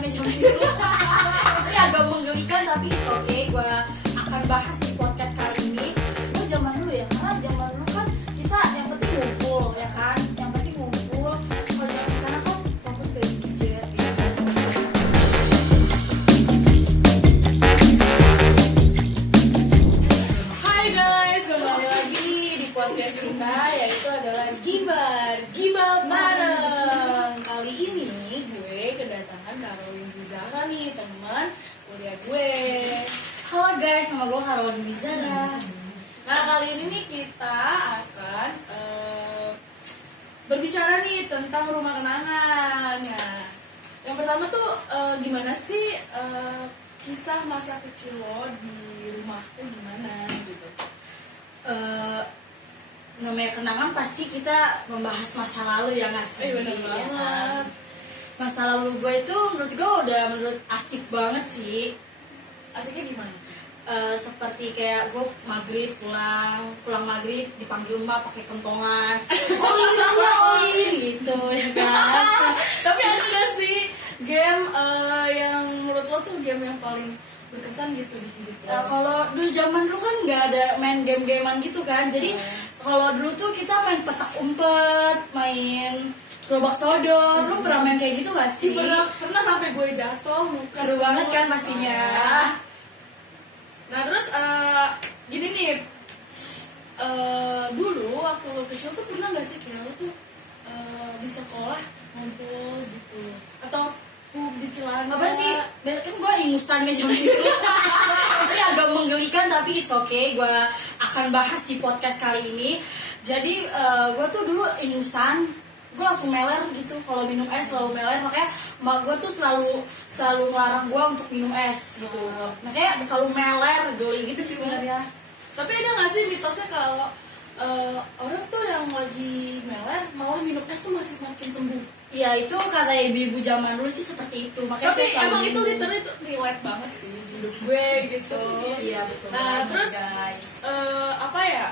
menggelikan nih cuma itu. Ini agak menggelikan tapi it's okay. Gue akan bahas di podcast kali ini. Gue zaman dulu ya, karena zaman dulu kan kita yang penting ngumpul ya kan, yang penting ngumpul. Kalau zaman sekarang kan fokus ke gadget gitu. Hai guys, kembali lagi di podcast kita, yaitu adalah Gibal bareng. Kali ini gue kedatangan Caroline Zahra nih, teman kuliah gue. Halo guys, nama gue Caroline Bizara. Nah, kali ini nih kita akan berbicara nih tentang rumah kenangan. Nah, yang pertama tuh gimana sih kisah masa kecil lo di rumah tuh gimana gitu? Namanya kenangan pasti kita membahas masa lalu ya nggak sih? Bener Ya banget. kan? Masa lalu gue itu menurut gue udah asik banget sih. Asiknya gimana? Seperti kayak gue maghrib pulang maghrib dipanggil emak pakai kentongan, olin gitu ya kan. Tapi ada nggak sih game yang menurut lo tuh game yang paling berkesan gitu di hidup lo? Kalau dulu zaman dulu kan nggak ada main game-gamean gitu kan, jadi kalau dulu tuh kita main petak umpet, main gerobak sodor. Lu pernah main kayak gitu gak sih? Pernah sampai gue jatuh muka. Seru semua. banget kan pastinya. Nah terus gini nih, dulu waktu lo kecil tuh pernah nggak sih kayak lo tuh di sekolah ngumpul gitu atau pup di celana? Apa sih? Kan gue ingusan nih cuma itu. Ini agak menggelikan tapi it's okay. Gue akan bahas di podcast kali ini. Jadi gue tuh dulu ingusan, gue langsung meler gitu. Kalau minum es selalu meler, makanya emak gue tuh selalu ngelarang gue untuk minum es gitu. Makanya selalu meler, geli gitu sih sebenarnya. Tapi ada nggak sih mitosnya kalau orang tuh yang lagi meler malah minum es tuh masih makin sembuh? Ya itu kata ibu-ibu zaman dulu sih seperti itu. Makanya Tapi saya selalu emang itu minum. literally relate banget sih di hidup gue gitu. Iya betul. Nah banget, terus guys. apa ya?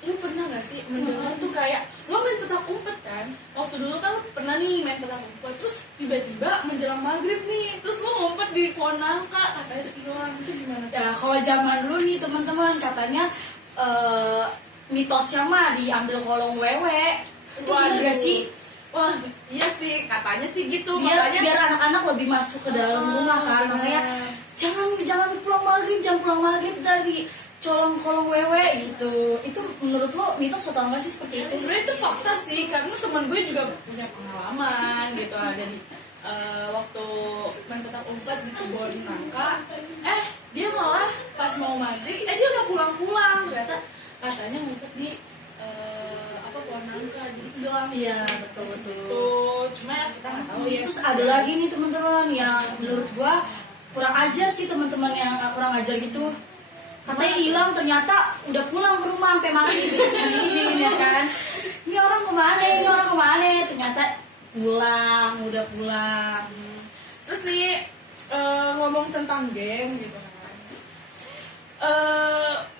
Lu pernah gak sih mendengar tuh kayak lo main petak umpet kan? Waktu dulu kan lo pernah nih main petak umpet, terus tiba-tiba menjelang maghrib nih, terus lo ngumpet di pohon nangka, katanya itu hilang, itu gimana? Ya kalau zaman dulu nih teman-teman katanya mitosnya mah diambil kolong wewe. Itu bener gak sih? Wah iya sih, katanya sih gitu. Biar makanya anak-anak lebih masuk ke dalam rumah kan. Makanya jangan pulang maghrib dari colong kolong wewe gitu. Itu menurut lo mitos atau enggak sih seperti itu? sebenarnya itu fakta sih, karena teman gue juga punya pengalaman gitu, ada di waktu main petak umpet di kebun nangka, dia malah pas mau maghrib dia nggak pulang ternyata katanya ngumpet di pohon nangka, jadi hilang. Iya betul. Cuma ya kita nggak tahu ya. Terus ada lagi nih teman-teman yang menurut gua kurang ajar sih, teman-teman yang kurang ajar gitu. Katanya hilang, ternyata udah pulang ke rumah sampai maghrib dicariin ya kan. Ini orang kemana? Ternyata udah pulang. Terus nih ngomong tentang game gitu kan,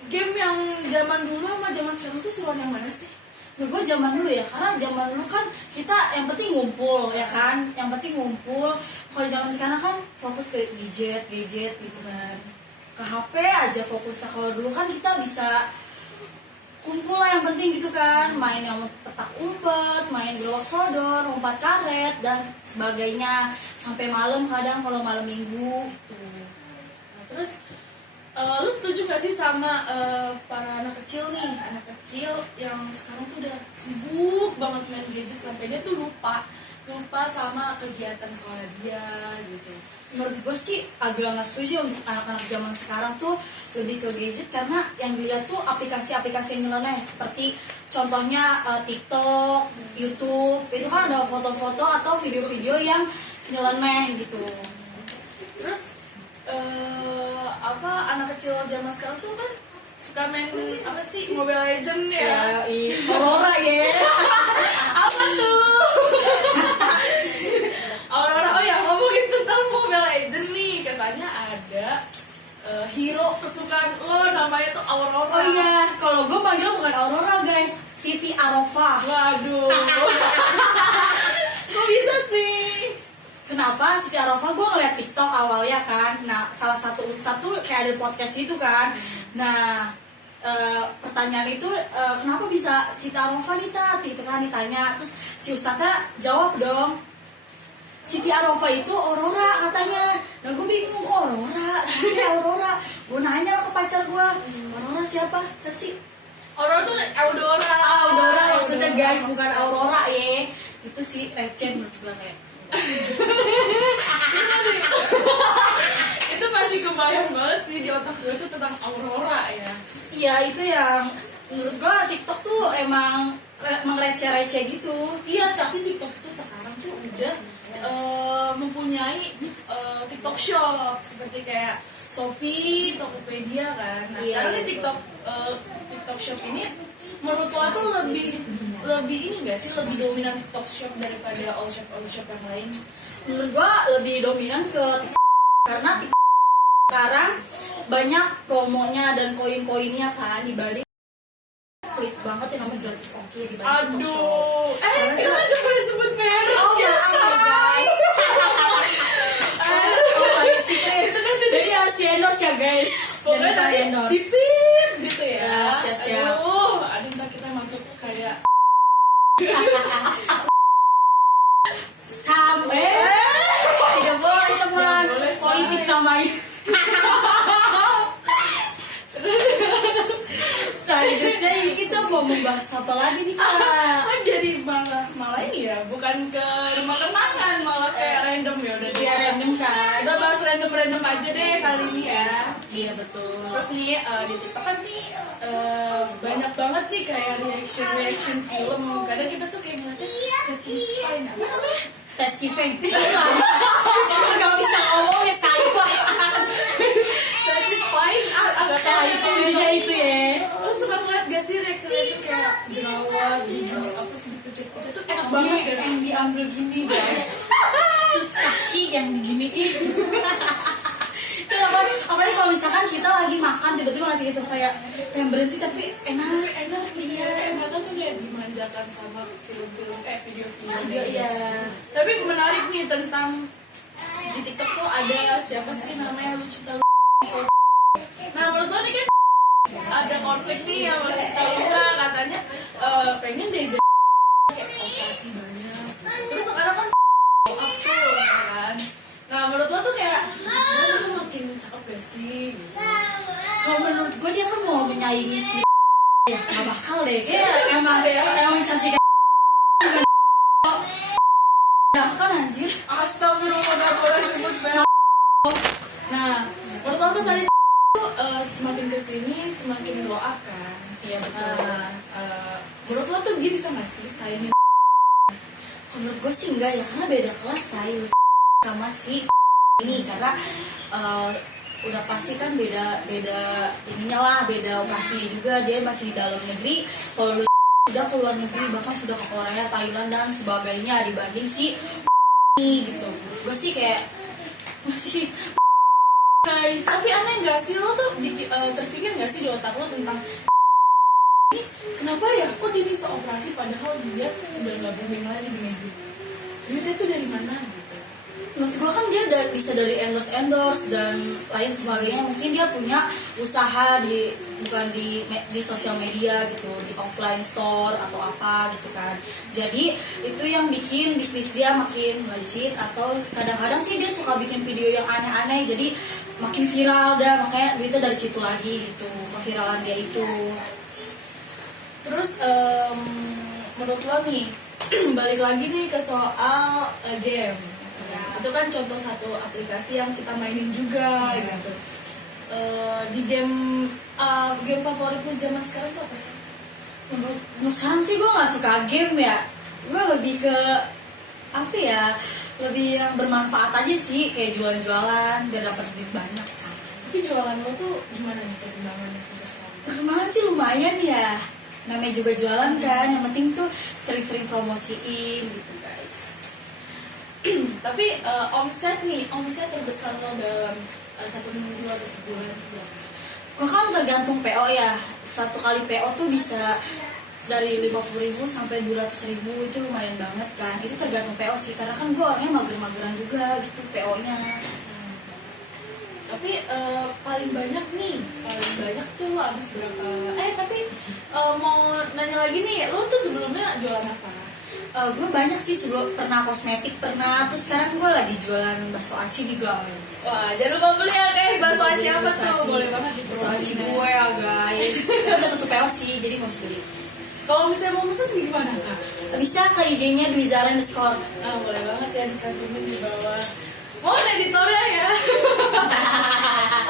game yang zaman dulu sama zaman sekarang tuh seruan yang mana sih? Menurut gue zaman dulu ya, karena zaman dulu kan kita yang penting ngumpul ya kan, Kalau zaman sekarang kan fokus ke gadget gitu kan, ke HP aja fokusnya. Kalau dulu kan kita bisa kumpul lah yang penting gitu kan, main yang petak umpet, main gerobak sodor, lompat karet dan sebagainya sampai malam, kadang kalau malam minggu gitu. Nah, terus lu setuju gak sih sama para anak kecil yang sekarang tuh udah sibuk banget main gadget sampai dia tuh lupa sama kegiatan sekolah dia gitu? Menurut gue sih agak nggak setuju untuk anak-anak zaman sekarang tuh lebih ke gadget, karena yang dilihat tuh aplikasi-aplikasi yang nyeleneh, seperti contohnya TikTok, YouTube, itu kan ada foto-foto atau video-video yang nyeleneh gitu. Terus anak kecil zaman sekarang tuh kan suka main apa sih, Mobile Legend ya? Aurora ya. Apa tuh? Aurora, oh ya ngomongin tentang Mobile Legend nih, katanya ada hero kesukaan lo namanya tuh Aurora. Oh iya, kalau gue panggilnya bukan Aurora guys, Siti Arofah. Waduh. Kok bisa sih? kenapa Siti Arofa, gue ngeliat TikTok awalnya kan. Nah, salah satu ustadz tuh kayak ada podcast gitu kan. Nah, pertanyaan itu kenapa bisa Siti Arofa nih Tat, gitu kan ditanya. Terus si ustadznya jawab dong, Siti Arofa itu Aurora katanya. Nah gue bingung, kok Aurora? Siti Aurora. Gue nanya lah ke pacar gue, Aurora siapa? Siapa sih? Aurora tuh Eudora. Aurora maksudnya guys, bukan Aurora ya. Itu sih receh menurut gue kayak. Itu masih kebayang banget sih di otak gue tuh tentang Aurora ya. Iya, itu yang menurut gue TikTok tuh emang receh-receh gitu. Iya, tapi TikTok tuh sekarang tuh udah mempunyai TikTok Shop seperti kayak Shopee, Tokopedia kan. Nah, sekarang nih TikTok Shop ini menurut lo tuh lebih ini enggak sih, lebih dominan TikTok Shop daripada all shop yang lain? Menurut gue lebih dominan ke TikTok karena TikTok sekarang banyak promonya dan koin-koinnya kan dibanding pelit banget yang namanya gratis ongkir dibanding TikTok Shop. Aduh, kita udah boleh sebut merek. Oh ya guys. Itu kan jadi harus di endorse ya guys. Pokoknya tadi endorse. dipin gitu ya. Siap. Aduh, ntar kita masuk kayak sampai tidak boleh teman, politik namanya. Selanjutnya ini kita mau membahas apa lagi nih Kak? kan jadi malah ini ya, bukan ke rumah kenangan, malah kayak random ya udah. Iya random kan. Kita bahas random aja deh kali ini ya. Iya betul. Terus nih di TikTok kan banyak banget nih kayak reaction film. Kadang kita tuh kayak ngeliatnya satisfying, apa namanya? Satisfying. Gak bisa ngomong ya saya. Satisfying agak Nah itu intinya itu ya. Lo suka ngeliat gak sih reaction kayak jerawat gitu, apa sih dipucet-pucet tuh enak banget gak sih? Yang diambil gini guys. Terus kaki yang diginiin. Itu apalagi kalau misalkan kita lagi makan tiba-tiba lagi gitu kayak pengen berhenti tapi enak Iya, enak tuh kayak dimanjakan sama film-film video-film. iya. Tapi menarik nih tentang di TikTok tuh ada siapa sih namanya Lucita. Nah menurut lo nih kan ada konflik nih sama Lucita Luna, katanya pengen deh jadi kayak operasi banyak. Terus sekarang kan up tuh kan. Nah menurut lo tuh kayak sebenarnya lo makin cakep gak sih? Kalau menurut gue dia kan mau menyaingi si ya nggak bakal deh. Iya, emang cantik. Ya kan anjir. Astagfirullah, gak boleh sebut merek. Nah, menurut aku tadi tuh semakin kesini semakin glow up kan. Iya betul. Menurut lo tuh dia bisa nggak sih saingin? Kalau menurut gue sih enggak ya, karena beda kelas saya sama si ini karena udah pasti kan beda ininya lah, beda operasi juga. Dia masih di dalam negeri, kalau lu sudah keluar negeri bahkan sudah ke Korea, Thailand dan sebagainya dibanding si ini gitu. Gue sih kayak masih guys. Tapi aneh nggak sih lo tuh terpikir nggak sih di otak lo tentang ini kenapa ya kok dia bisa operasi padahal dia udah nggak booming lagi di media? Duitnya tuh dari mana gitu? Menurut gue kan dia bisa dari endorse dan lain sebagainya. Mungkin dia punya usaha bukan di sosial media gitu, di offline store atau apa gitu kan. Jadi itu yang bikin bisnis dia makin legit. Atau kadang-kadang sih dia suka bikin video yang aneh-aneh, jadi makin viral dah, makanya duitnya dari situ lagi gitu, keviralan dia itu. Terus menurut lo nih balik lagi nih ke soal game. Itu kan contoh satu aplikasi yang kita mainin juga gitu. Di game favorit lu zaman sekarang tuh apa sih? Untuk sekarang sih gue nggak suka game ya. Gue lebih ke apa ya? Lebih yang bermanfaat aja sih, kayak jualan-jualan biar dapat duit banyak sih. Tapi jualan lo tuh gimana nih perkembangannya sampai sekarang? Perkembangan sih lumayan ya. Namanya juga jualan kan. Yang penting tuh sering-sering promosiin gitu guys. Tapi omset terbesar lo dalam 1 minggu atau sebulan? Gue kan tergantung PO ya. Satu kali PO tuh bisa dari 50.000 sampai 200.000 itu lumayan banget kan. Itu tergantung PO sih, karena kan gue orangnya mager-mageran juga gitu PO-nya. Tapi paling banyak tuh lo abis berapa? Tapi mau nanya lagi nih, lo tuh sebelumnya jualan apa? Gue banyak sih, sebelum pernah kosmetik pernah, terus sekarang gue lagi jualan bakso aci di guys. Wah, jangan lupa beli ya guys, bakso aci apa Bakso tuh? aci. Boleh banget di Bakso aci gue ya guys. Udah tutup PO sih, jadi mau beli. Kalau misalnya mau pesen gimana kak? Bisa ke IG-nya Dwizara_. Nah, boleh banget ya dicantumin di bawah. Mau editornya ya.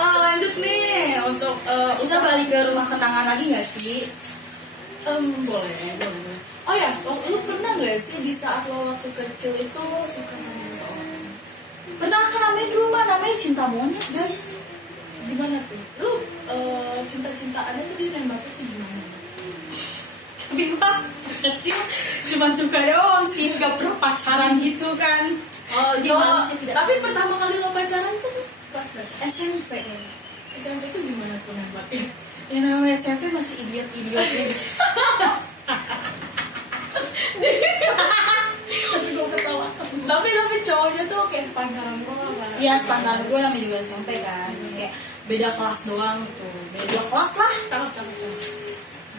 Lanjut nih untuk Kita balik ke rumah kenangan lagi nggak sih? boleh. Oh ya, lu pernah nggak sih di saat lo waktu kecil itu lo suka sama seseorang? Pernah kan, namanya dulu mah namanya cinta monyet guys. Gimana tuh? Lu cinta-cintaannya tuh ditembaknya tuh gimana? Tapi mah pas kecil cuma suka doang sih, nggak pernah pacaran gitu kan. Oh, Jadi manusia tidak. tapi pertama kali lo pacaran tuh pas berapa? SMP. SMP tuh gimana tuh nembaknya? Yang namanya SMP masih idiot gitu. Tapi gue ketawa. Tapi cowoknya tuh kayak sepantaran lo apa? Iya, sepantaran gue namanya juga SMP kan. Terus kayak beda kelas doang gitu. Beda 2 kelas lah. Cakep.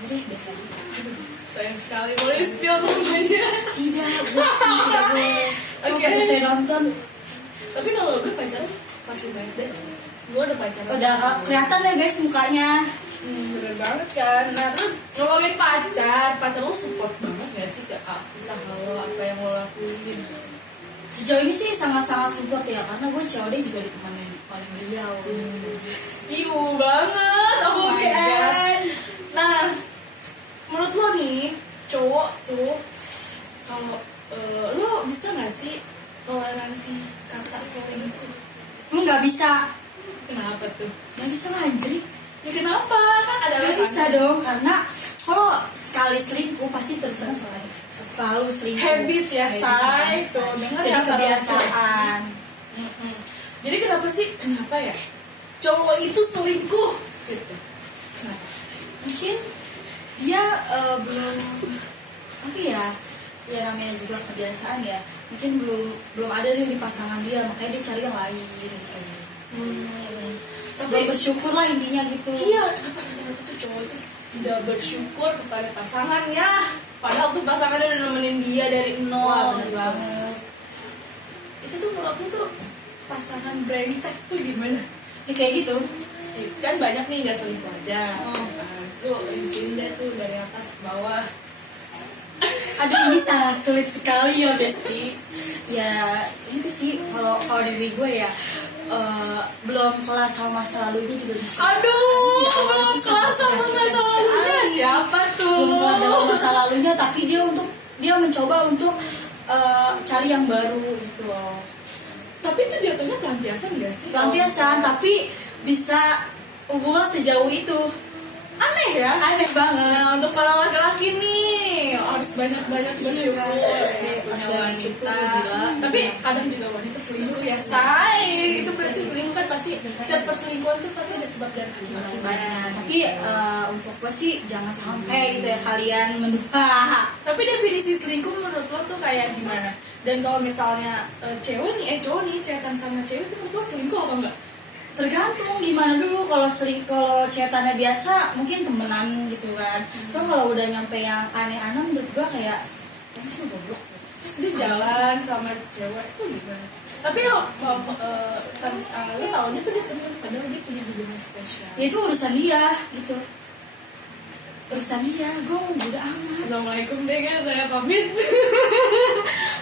Jadi biasa gitu. Sayang sekali, boleh spill namanya? Tidak, gue tidak boleh. Oke. Oke, saya nonton. Tapi kalau gue pacaran kelas 5 SD, gue udah pacaran. Udah kelihatan ya guys mukanya. Bener banget kan. Nah terus ngomongin pacar lo support banget gak sih ke usaha lo, apa yang lo lakuin? Sejauh ini sih sangat-sangat support ya, karena gue COD juga ditemenin oleh beliau. Ibu banget, oh my god. Nah, menurut lo nih cowok tuh kalau lo bisa gak sih toleransi kakak selingkuh? Nggak bisa. Kenapa tuh? Nggak bisa lah anjir. Ya kenapa? Kan ada Nggak alasannya. bisa dong, karena kalau sekali selingkuh pasti terus-terusan selalu selingkuh. Habit ya, say. Say. Tuh, dengar Jadi ya, kebiasaan. Jadi kenapa ya cowok itu selingkuh gitu? Kenapa? Mungkin dia belum apa ya namanya juga kebiasaan ya, mungkin belum ada nih di pasangan dia, makanya dia cari yang lain gitu. Tapi bersyukur lah intinya gitu. Iya, kenapa rata-rata tuh cowok tuh tidak bersyukur kepada pasangannya, padahal tuh pasangannya udah nemenin dia dari nol. Wah, bener banget. Itu tuh menurut lu tuh pasangan brengsek tuh gimana? Ya kayak gitu. Kan banyak nih nggak selingkuh aja. Lu rinciin deh tuh dari atas ke bawah. Aduh, ini sangat sulit sekali ya Besti. Ya itu sih, kalau diri gue ya belum kelar sama masa lalunya juga bisa. Aduh, Ya, belum bisa kelar sama masa lalunya. Siapa tuh? Belum kelar sama masa lalunya, tapi dia mencoba untuk cari yang baru gitu loh. Tapi itu jatuhnya pelampiasan gak sih? Pelampiasan, tapi bisa hubungan sejauh itu. Aneh ya? Aneh banget. Nah, untuk para laki-laki nih harus banyak-banyak bersyukur ya, punya wanita. Tapi kadang juga wanita selingkuh ya, say. Itu berarti selingkuh kan pasti, setiap perselingkuhan tuh pasti ada sebab dan akibatnya. Tapi untuk gue sih jangan sampai gitu ya kalian mendua. Tapi definisi selingkuh menurut lo tuh kayak gimana? Dan kalau misalnya cowok nih chatan sama cewek tuh menurut lo selingkuh apa enggak? Tergantung gimana dulu. Kalau chatannya biasa mungkin temenan gitu kan. Tapi kalau udah nyampe yang aneh-aneh menurut gue kayak apa sih, goblok. Terus dia jalan sama cewek tuh gimana? Tapi lo taunya tuh dia temen, padahal dia punya hubungan spesial. Ya itu urusan dia gitu. Urusan dia, gue udah amat. Assalamualaikum deh guys, saya pamit.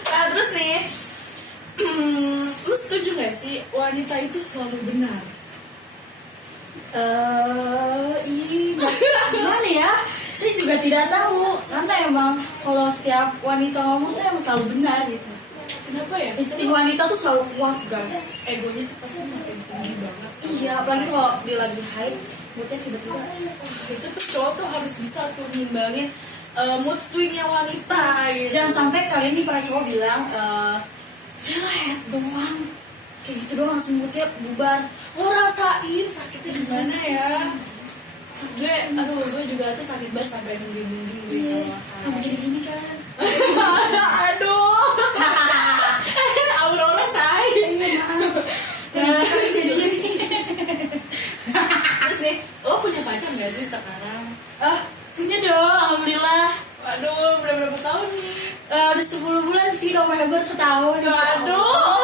Nah terus nih, lu setuju gak sih wanita itu selalu benar? Gimana ya? Saya juga tidak tahu, karena emang kalau setiap wanita ngomong tuh emang selalu benar gitu. Kenapa ya? Insting wanita tuh selalu kuat guys. Egonya tuh pasti makin tinggi banget. Iya, apalagi kalau dia lagi hype, moodnya tiba-tiba. Itu tuh cowok tuh harus bisa tuh ngimbangin mood swingnya wanita gitu. Jangan sampai kalian nih para cowok bilang ya lah head doang, kayak gitu doang langsung moodnya bubar. Lo rasain sakitnya gimana ya? gue juga tuh sakit banget sampai nungging-nungging gitu. Iya, sama gini-gini kan. Aduh. Aurora say. Iya, maaf. Nah, jadinya nih. Terus nih, lo punya pacar gak sih sekarang? Punya dong, alhamdulillah. Waduh, berapa tahun nih? Udah 10 bulan sih, November setahun. Waduh.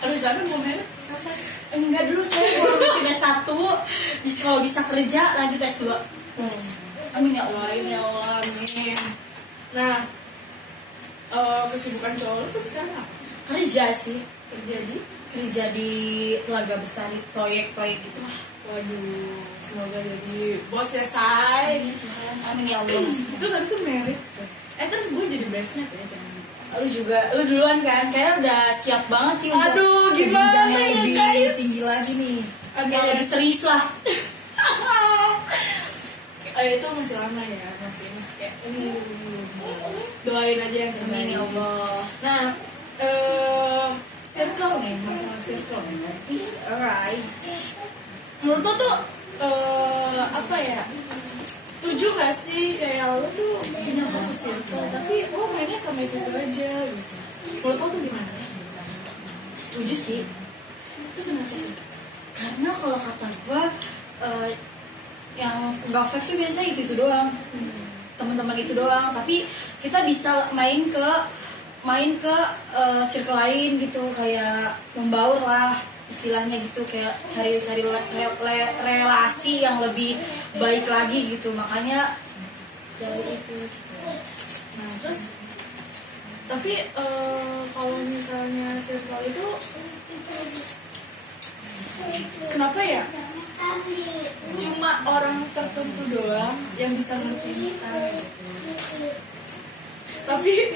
Rencana mau merit kapan? Enggak, dulu saya mau lulus S1, kalau bisa kerja lanjut S2. Amin ya Allah. Doain ya Allah, amin. Nah, kesibukan cowok lo tuh sekarang apa? Kerja sih, Kerja di Telaga Bestari, proyek-proyek gitu lah. Waduh, semoga jadi bos ya, say. Amin Tuhan, amin ya Allah. Terus abis itu merit. Terus gue jadi bridesmaid ya, jangan. Lu juga, lu duluan kan? Kayaknya udah siap banget nih untuk Aduh, ke jenjang gimana yang ya, lebih guys? tinggi lagi nih. Agak Yang lebih serius lah. Itu masih lama ya, masih kayak doain aja yang terbaik. Amin ya Allah. Nah, circle nih, masalah circle nih. It's alright. Menurut lo tuh apa ya? Setuju gak sih kayak lo tuh punya satu circle tapi lo mainnya sama itu aja gitu? Menurut lo tuh gimana? Setuju sih. Itu kenapa? Karena kalau kata gua yang nggak fake tuh biasanya itu doang, teman-teman itu doang. Tapi kita bisa main ke circle lain gitu, kayak membaur lah istilahnya gitu, kayak cari relasi yang lebih baik lagi gitu. Makanya dari itu gitu. Nah terus tapi kalau misalnya circle itu kenapa ya cuma orang tertentu doang yang bisa ngerti kita, tapi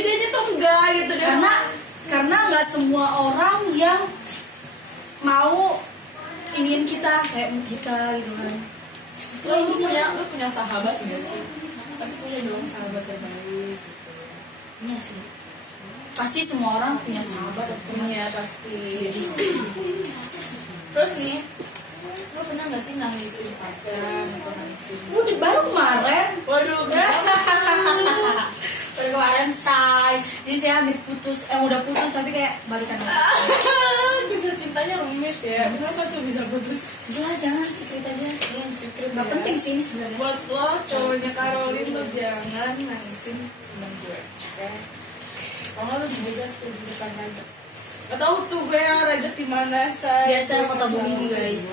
dia aja tuh enggak gitu deh. Karena nggak semua orang yang mau ingin kita kayak kita gitu kan. Lu punya sahabat nggak sih? Pasti punya dong sahabat yang baik. Iya sih, pasti semua orang punya sahabat atau Punya pasti. Terus nih, lu pernah nggak sih nangisin pacar atau nangisin? udah baru kemarin. Waduh, Baru kemarin say. Jadi saya ambil putus, udah putus tapi kayak balikan lagi. bisa cintanya rumit ya. Kenapa tuh bisa putus? Udah jangan secret aja. Secret Gak ya. penting sih ini sebenarnya. Buat lo cowoknya Caroline lo jangan nangisin temen gue. Kalau lo juga tuh di depan Rajak. Gak tau tuh gue yang Rajak di mana say. Biasa kota bumi nih guys.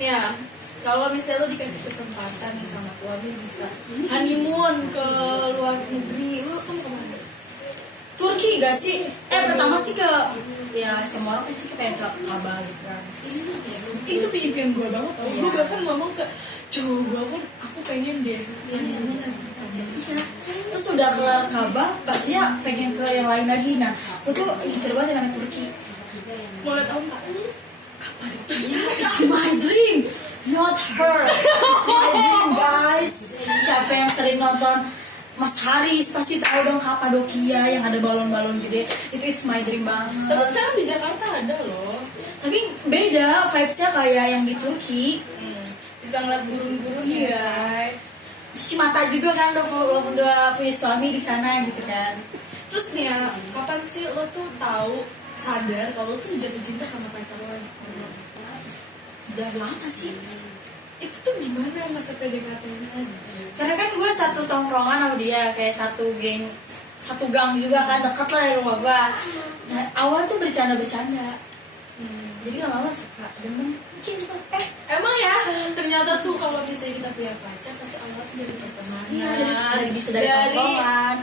Ya, kalau misalnya lo dikasih kesempatan nih sama Tuhan nih bisa honeymoon ke luar negeri, lo tuh mau kemana? Turki gak sih? Pertama sih ke, ya semua orang pasti pengen ke Kaabah gitu kan. Itu impian gue banget. Iya. Gue bahkan ngomong ke cowok gue pun, aku pengen deh honeymoon lagi. Iya. Terus udah kelar Kaabah, pastinya pengen ke yang lain lagi. Nah, aku tuh incer banget yang namanya Turki. Mau liat tahun nggak? Kapadokia, it's my dream, not her. It's my dream guys. Siapa yang sering nonton Mas Haris pasti tahu dong Kapadokia yang ada balon-balon gede. Itu it's my dream banget. Tapi sekarang di Jakarta ada loh. Tapi beda vibes-nya kayak yang di Turki. Bisa ngeliat burung-burung Iya. ya, say. Cuci mata juga kan walaupun udah punya suami di sana gitu kan. Terus nih ya, kapan sih lo tuh tahu sadar kalau lo tuh jatuh cinta sama pacar lo? Udah lama sih. Itu tuh gimana masa PDKT-nya? Karena kan gue satu tongkrongan sama dia, kayak satu gang juga kan, deket lah dari rumah gue. Nah, awal tuh bercanda-bercanda. Jadi lama-lama suka, demen, cinta. Emang ya, ternyata tuh kalau misalnya kita punya pacar pasti awal tuh dari pertemanan. Iya, bisa dari tongkrongan.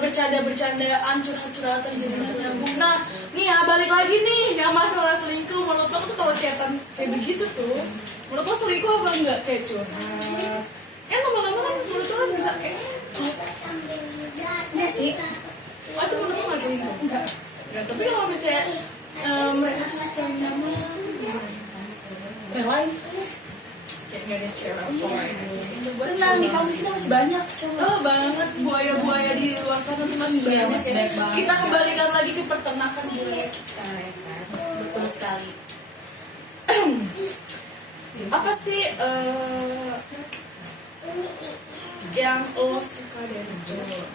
Bercanda-bercandaan, curhat-curhatan jadi nyambung. Nah, nih ya balik lagi nih yang masalah selingkuh. Menurut lo tuh kalau chatan kayak begitu tuh, menurut lo selingkuh apa enggak kayak curhat? Lama-lama kan menurut lo kan bisa kayak Iya sih. itu menurut lo nggak selingkuh? Enggak. Tapi kalau misalnya mereka tuh saling nyaman, Relain. kayak nggak ada cewek. Tenang, di kampus kita masih banyak cowok. Oh banget, buaya-buaya di luar sana tuh masih Iya, banyak masih ya. banyak banget. Kita kembalikan lagi ke peternakan buaya kita ya kan. Betul sekali. apa sih yang lo suka dari cowok?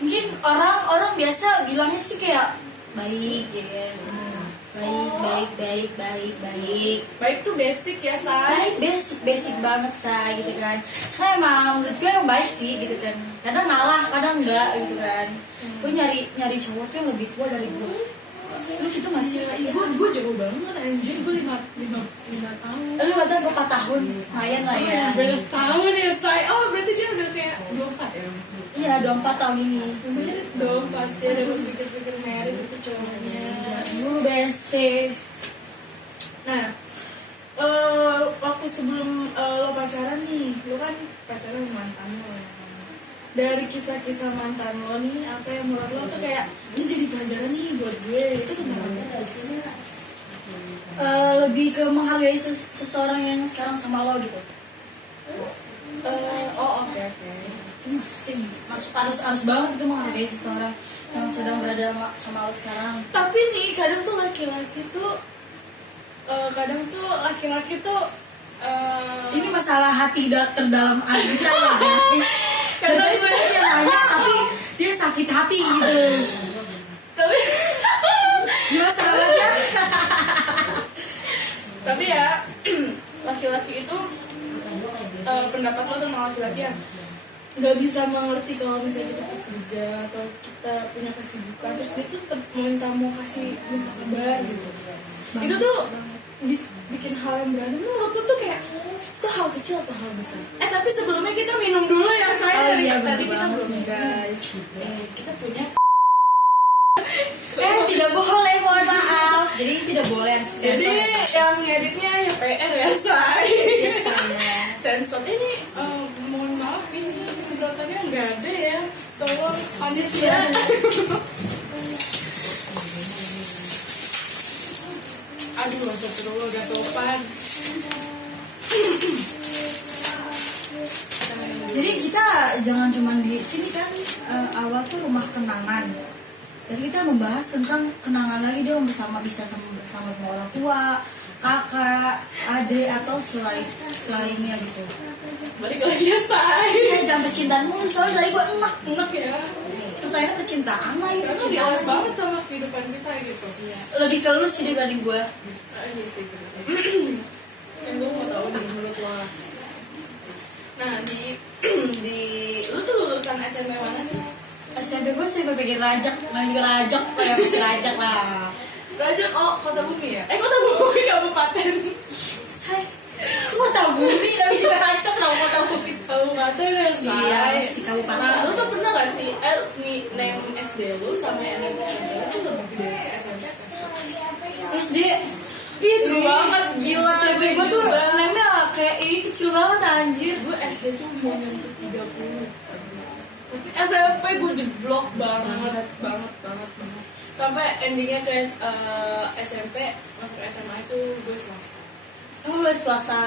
Mungkin orang biasa bilangnya sih kayak baik ya, Baik tuh basic ya, Say. baik basic banget say gitu kan. Karena emang menurut gue yang baik sih gitu kan, kadang ngalah kadang enggak gitu kan. Gue nyari cowok tuh yang lebih tua dari gue. Lu gitu gak sih? Gue jauh banget anjir, gue 5 tahun. Lu kata gue 4 tahun, lumayan lah ya. Beda setahun ya, Say. Oh berarti dia udah kayak 24 ya? Iya 24 tahun ini. Merit dong, pasti ada berpikir-pikir merit itu cowoknya. Lu beste. Nah, waktu sebelum lo pacaran nih, lo kan pacaran sama mantan lo ya. Dari kisah-kisah mantan lo nih, apa yang menurut lo tuh kayak ini jadi pelajaran nih buat gue, itu tentang apa? Lebih ke menghargai seseorang yang sekarang sama lo gitu. Oke. Itu masuk sih, masuk harus banget itu menghargai seseorang yang sedang berada sama lo sekarang. Tapi nih kadang tuh laki-laki tuh Ini masalah hati terdalam kita ya guys. Karena sebenarnya dia nanya tapi dia sakit hati gitu. tapi Gimana sahabatnya? tapi ya laki-laki itu pendapat lo tentang laki-laki ya nggak bisa mengerti kalau misalnya kita bekerja atau kita punya kesibukan terus dia tuh tetap minta kabar gitu. Itu tuh bikin hal yang berantem menurut tuh kayak itu hal kecil atau hal besar. Tapi sebelumnya kita minum dulu ya saya. Tadi kita belum guys. Kita punya Tidak boleh, mohon maaf. Jadi tidak boleh. Jadi yang ngeditnya ya PR ya say. Sensor ini mohon maaf ini sedotannya nggak ada ya. Tolong panis ya. Aduh, astagfirullah gak sopan. Jadi kita jangan cuma di sini kan awal tuh rumah kenangan. Jadi kita membahas tentang kenangan lagi dong bisa sama orang tua, kakak, adik atau selainnya gitu. Balik lagi ya say. Jangan percintaan mulu soalnya dari gue Enak ya. pertanyaan percintaan lah itu. Karena diawet banget sama kehidupan kita gitu. Lebih ke lu sih dibanding gue. Iya sih bener. Kan gue mau tahu nih menurut lo. Nah di lu tuh lulusan SMP mana sih? SMP gue SMP pikir rajak, kayak masih rajak lah. Rajak, Kota Bumi ya? Kota Bumi kabupaten. Say, Kota Bumi tapi juga rajak lah Kota Bumi. Kabupaten ya say. Iya, si kabupaten. Nah, lu tuh pernah gak sih name SD lu sama name SMP lu tuh lebih gede ke SMP kan? SD. Ih, true banget, gila. SMP gue tuh name-nya kayak ini kecil banget anjir. Gue SD tuh mau nyentuh 30. Tapi SMP gue jeblok banget. Sampai endingnya ke SMP, masuk ke SMA itu gue swasta. Oh, lu swasta.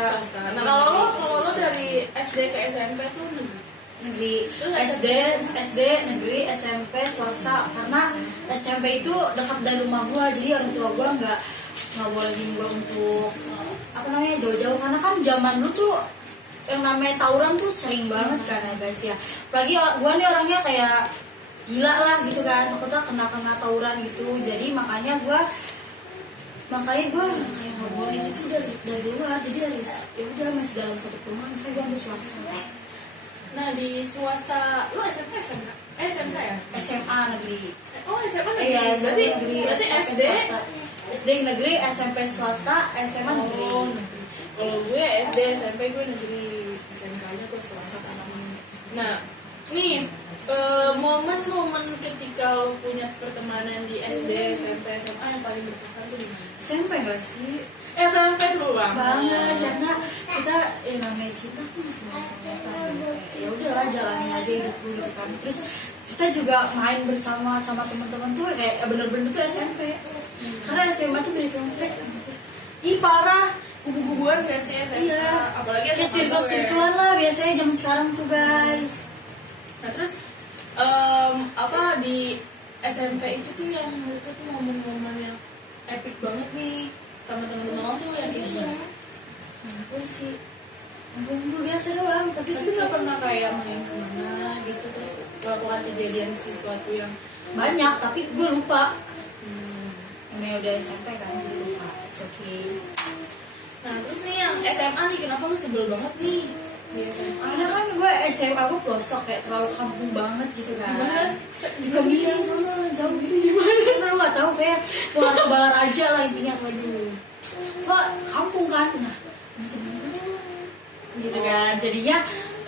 Nah, kalau lo dari SD ke SMP tuh Negeri. SD negeri, SMP swasta. Karena SMP itu dekat dari rumah gue, jadi orang tua gue nggak bolehin gue untuk jauh-jauh, karena kan zaman dulu tuh yang namanya tawuran tuh sering banget kan ya guys ya. Apalagi gue nih orangnya kayak gila lah gitu kan, takutnya kena tawuran gitu. Jadi makanya gue kayak nggak boleh itu dari luar, jadi harus ya udah masih dalam satu perumahan, makanya gue ambil swasta. Nah di swasta lo SMP SMK ya? SMA negeri. SMA negeri. Iya, berarti SD negeri, SMP swasta, SMA negeri. Kalau gue SD SMP gue negeri, SMK-nya gue swasta. Nah nih momen-momen ketika lo punya pertemanan di SD, SMP, SMA yang paling berkesan tuh gimana? SMP gak sih? SMP tuh Banget, karena kita namanya cinta tuh masih banyak. Ya udahlah jalanin aja hidup lu gitu kan. Terus kita juga main bersama teman-teman tuh kayak bener-bener tuh SMP. Karena SMA tuh dari komplek. Ih parah, gugu-guguan gak sih SMP? Iya. Apalagi kayak sirkel-sirkelan lah biasanya zaman sekarang tuh guys. Nah terus di SMP itu tuh yang menurut tuh momen-momen yang epic banget nih sama teman-teman lo tuh yang kayak gimana? Ngumpul sih, ngumpul biasa doang, tapi Nggak pernah kayak main kemana gitu terus melakukan kejadian sesuatu yang banyak, tapi gue lupa. Ini udah SMP kan, jadi lupa. It's okay. Nah terus nih yang SMA nih, kenapa lu sebel banget nih di SMA? Karena kan gue SMA gue pelosok, kayak terlalu kampung banget gitu kan. Gimana? Di Kemiri sana, jauh gitu gimana? Karena lu gak tau, kayak keluar ke Balaraja lah intinya. Waduh, tuh kampung kan. Nah, gitu kan. Jadinya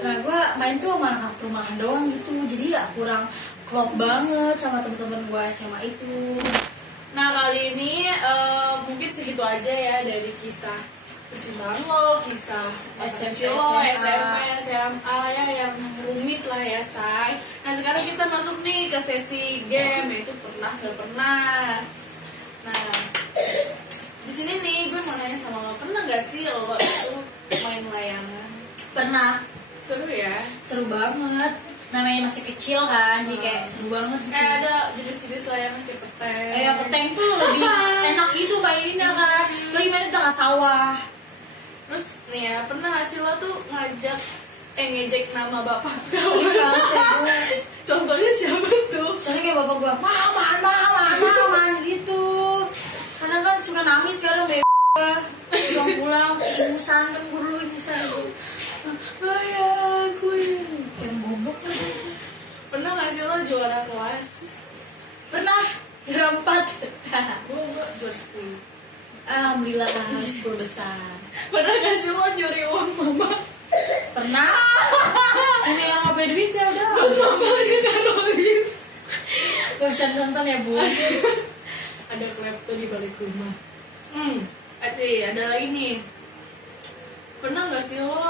gue main tuh sama anak perumahan doang gitu. Jadi ya kurang klop banget sama temen-temen gue SMA itu. Nah kali ini mungkin segitu aja ya dari kisah percintaan lo, kisah SMP lo, SMP, SMA ya yang rumit lah ya say. Nah sekarang kita masuk nih ke sesi game, yaitu pernah gak pernah. Nah di sini nih gue mau nanya sama lo, pernah gak sih lo itu main layangan? Pernah. Seru ya? Seru banget. Namanya masih kecil kan, jadi kayak seru banget gitu. Ada jenis-jenis layangan kayak peteng. Peteng tuh lebih enak gitu maininnya kan. Lo gimana tengah sawah. Terus nih ya, pernah gak sih lo tuh ngejek nama bapak kau? Contohnya siapa tuh? Soalnya kayak bapak gua, maman gitu. Karena kan suka nangis kadang pulang ingusan kan, gue dulu ingusan. Ayah gue kayak bobok. Pernah gak sih lo juara kelas? Pernah, juara 4. Gue juara 10. Alhamdulillah 10 besar. Pernah gak sih lo nyuri uang mama? Pernah. Ini yang gak punya duit ya udah. Mama aja karolin. Gak bisa nonton ya bu. Ada klepto di balik rumah. Ada lagi nih. Pernah gak sih lo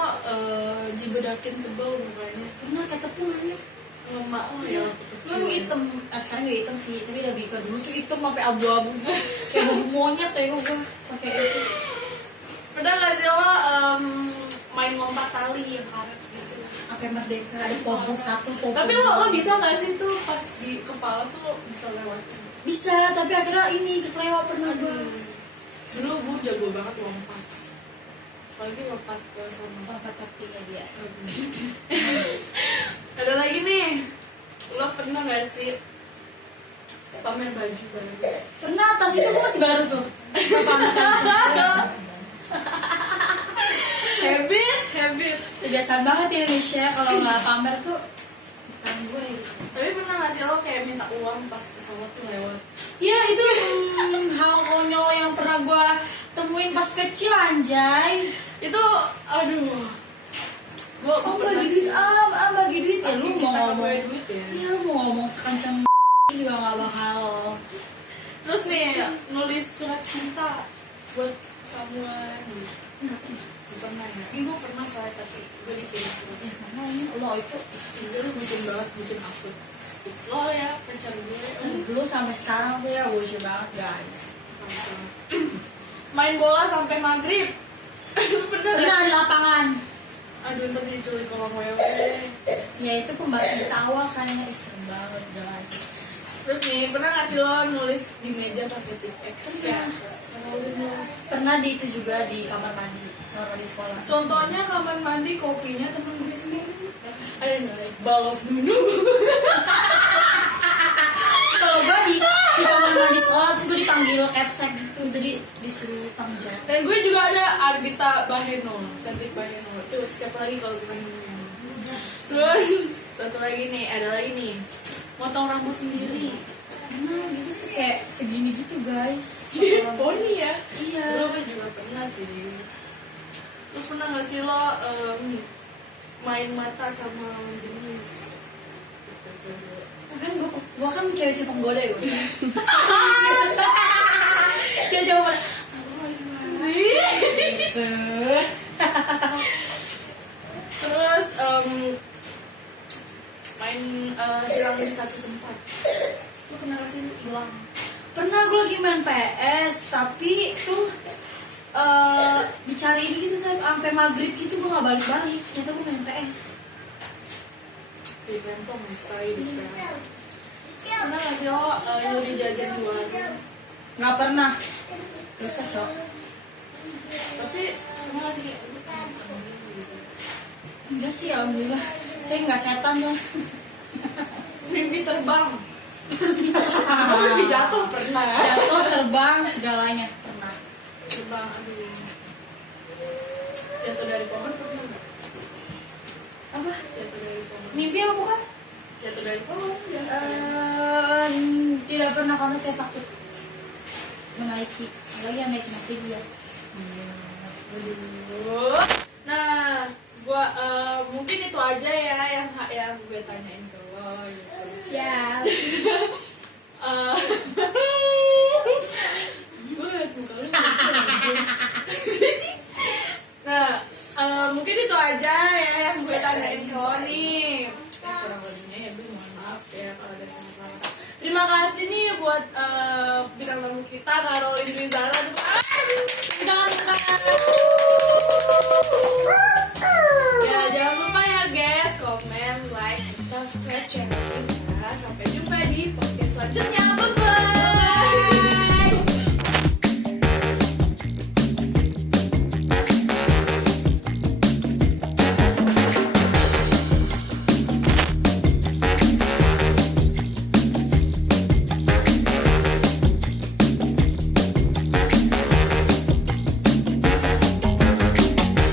dibedakin tebal mukanya? Pernah kayak tepung aja. Sama mak lo ya waktu kecil. Lu hitam, sekarang gak hitam sih, tapi lebih ke dulu tuh hitam sampai abu-abu. Kayak bumbu monyet ya gue pakai itu. Pernah gak sih lo main lompat tali yang karet gitu? Sampai merdeka ada pohon satu pohon. Tapi lo bisa gak sih tuh pas di kepala tuh lo bisa lewatin? Bisa, tapi akhirnya ini keselewa pernah gue. Dulu gue jago banget lompat. Apalagi lompat ke sana. Lompat kakinya dia. Ada lagi nih. Lo pernah gak sih pamer baju baru? Pernah, tas itu gue masih baru tuh. Habit. Kebiasaan banget di Indonesia kalau nggak pamer tuh bukan gue. Tapi pernah gak sih lo kayak minta uang pas pesawat tuh lewat? Ya itu hal konyol yang pernah gue temuin pas kecil anjay. Itu aduh. Gue pernah bagi sih. duit, bagi duit ya lu Saking mau kita ngomong. ngebayar duit ya. Iya lu mau ngomong sekencang juga nggak bakal. Terus nih nulis surat cinta buat someone. Gak pernah ya? Gue pernah soalnya tapi gue dikirim surat cinta. Karena ini lo itu Gue lu bucin banget, bucin aku. Fix lo ya pacar gue. dulu sampai sekarang tuh ya bullshit banget guys. Main bola sampai maghrib. Pernah gak Pernah sih? di lapangan. Aduh ntar diculik orang wewe. Ya itu pembahasan kita awal kan ya serem banget guys. Terus nih pernah gak sih lo nulis di meja pakai tip X ya? Pernah di itu juga di kamar mandi sekolah. Contohnya kamar mandi kopinya temen gue sendiri. Ada nilai ball of Nuno. Kalau gue di kamar mandi sekolah terus gue dipanggil capsek gitu, jadi disuruh tanggung jawab. Dan gue juga ada Argita Baheno, cantik Baheno. Tuh siapa lagi kalau bukan gue? Terus satu lagi nih, ada lagi nih, motong rambut sendiri. Nah gitu sih kayak segini gitu guys. Poni ya? Iya. Dulu gue juga pernah sih. Terus pernah gak sih lo main mata sama lawan jenis? Kan gue kan cewek-cewek penggoda ya. Cewek-cewek penggoda. Gitu. Terus main hilang di satu tempat. Lo pernah gak sih hilang? Pernah gue lagi main PS tapi tuh dicariin gitu sampai maghrib gitu gue nggak balik-balik. Ternyata gue main PS. Di rempong bisa hidup ya. Pernah gak sih lo nyuri jajan 2 hari? Nggak pernah. Bisa cok. Tapi kamu masih kayak Enggak sih, alhamdulillah. Saya nggak setan tuh. mimpi terbang. Kamu mimpi jatuh pernah? Jatuh, terbang, segalanya pernah. Terbang, aduh. Jatuh dari pohon pernah nggak? Apa? Jatuh dari pohon. Mimpi apa bukan? Jatuh dari pohon. Ya. Tidak pernah karena saya takut menaiki. Apalagi yang naik naik dia. Aduh. Nah, mungkin itu aja ya yang gue tanyain ke lo gitu. Siap. Gue ngeliat muka lu lucu. Nah, mungkin itu aja ya yang gue tanyain ke lo nih. Kurang lebihnya ya gue mohon maaf ya kalau ada salah kata. Terima kasih nih buat bintang tamu kita Caroline Dwi Zara. Ya jangan lupa ya guys, comment, like, subscribe channel